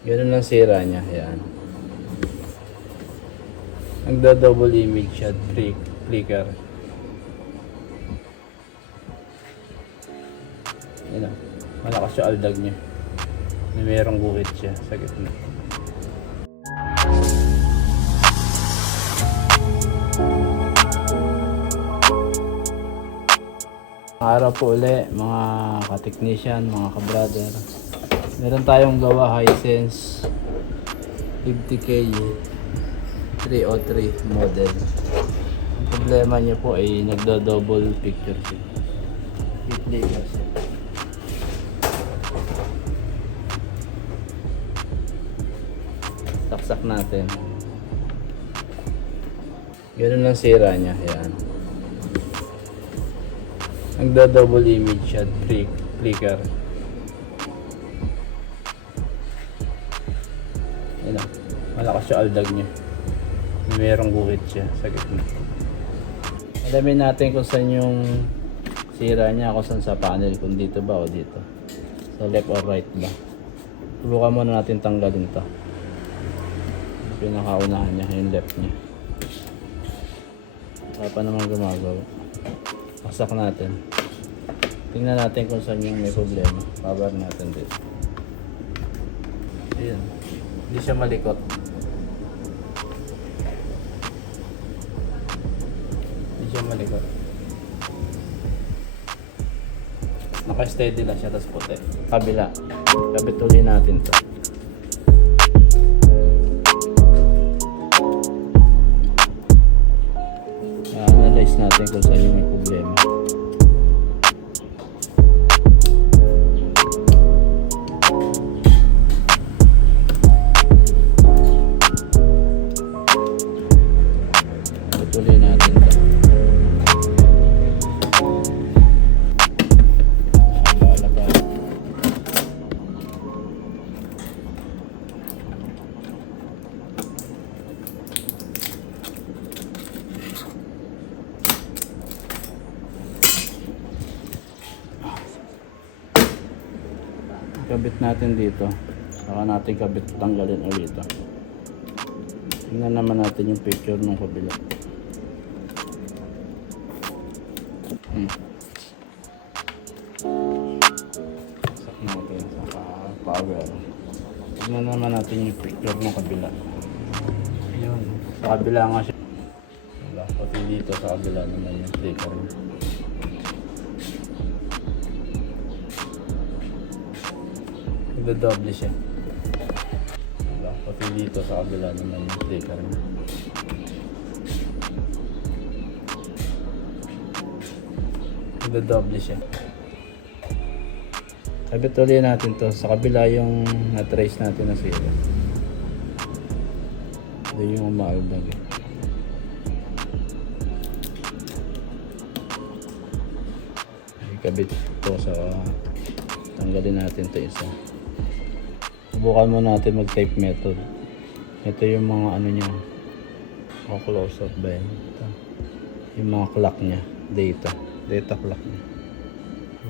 Ganun lang sira niya. Ayan. Nagda-double image at flicker. Ayan o. Malakas yung aldag niya. Merong guhit siya sa gitna. Araw po uli mga ka-technician, mga ka-brother. Meron tayong gawa Hisense 50K 303 model. Ang problema niya po ay nagdo-double picture siya. Flicker siya. Saksak natin. Ganun lang sira niya. Ayan. Nagda-double image at flicker. Ayan o. Malakas yung aldag niya. Merong guhit siya sa gitna. Alamin natin kung saan yung sira niya, kung saan sa panel, kung dito ba o dito. Sa left or right ba. Subukan muna natin tanggalin to. Pinakaunahan niya, yung left niya. Wala pa naman gumagawa. Pasak natin. Tingnan natin kung saan yung may problema. Power natin dito. Ayan. Hindi siya malikot. Hindi siya malikot. Naka-steady lang siya, tapos puti. Kabila. Kabit uli natin to. I-analyze natin kung saan yung may problema. Tuloy natin ito. Kabit natin dito. Saka natin kabit tanggalin ulit ito. Tingnan naman natin yung picture ng kabila. Sak natin sa power. Tingnan naman natin yung picture ng kabila. Yun. Sa kabila nga siya. Wala. Pati dito sa kabila naman yung flicker. Nagda-double siya. Wala. Pati dito sa kabila naman yung flicker. Nagda-double siya. Kabit ulit natin to. Sa kabila yung na-trace natin na sila. Ito yung umaaldag eh. Kabit to sa tanggalin natin to isa. Subukan mo natin mag-tape method. Ito yung mga ano niya. Close up ba yun? Ito. Yung mga clock niya. Data clock niya.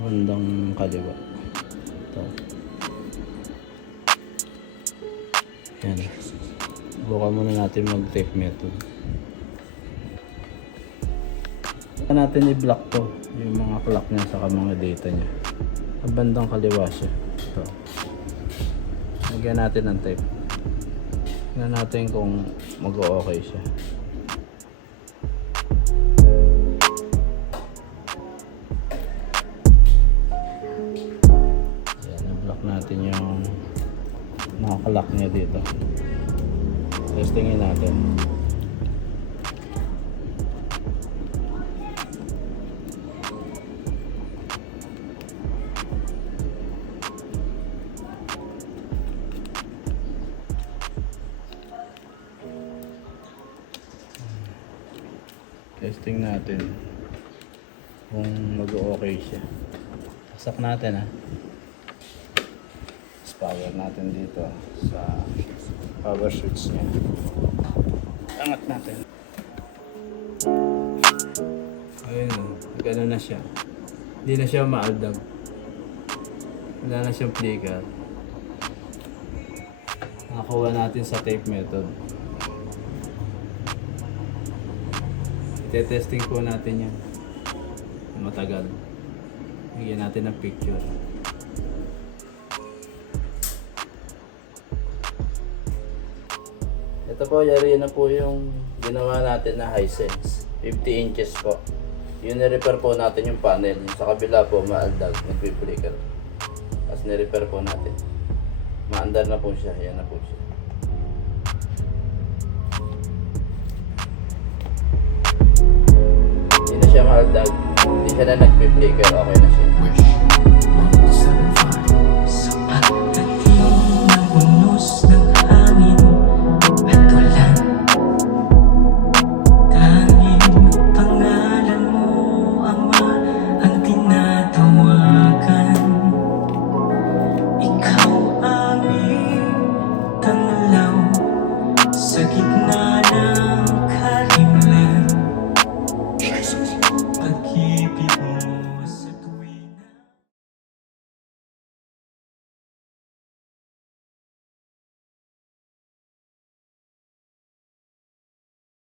Bandang kaliwa. Ito. Yan. Subukan muna natin mag-tape method. Subukan natin i-block to. Yung mga clock niya saka mga data niya. Ang bandang kaliwa siya. Ito. Lagyan natin ng tape. Tingnan natin kung mag-o-okay siya. Yan, na-block natin yung mga clock niya dito. Testingin natin. Testing natin kung mag-o-okay siya. Saksak natin ha. Power natin dito sa power switch niya. Angat natin. Ayun o, gano'n na siya. Hindi na siya maaldag. Wala na siyang flicker. Nakuha natin sa tape method. Ite-testing po natin yan. Matagal. Bigyan natin ng picture. Ito po, yari na po yung ginawa natin na Hisense. 50 inches po. Yun ni-repair po natin yung panel. Yung sa kabila po, maaldag, nagpi-flicker. Tapos ni-repair po natin. Maandar na po siya. Yan na po siya. Hindi na siya maaldag. Hindi siya na nagpi-flicker. Okay na siya.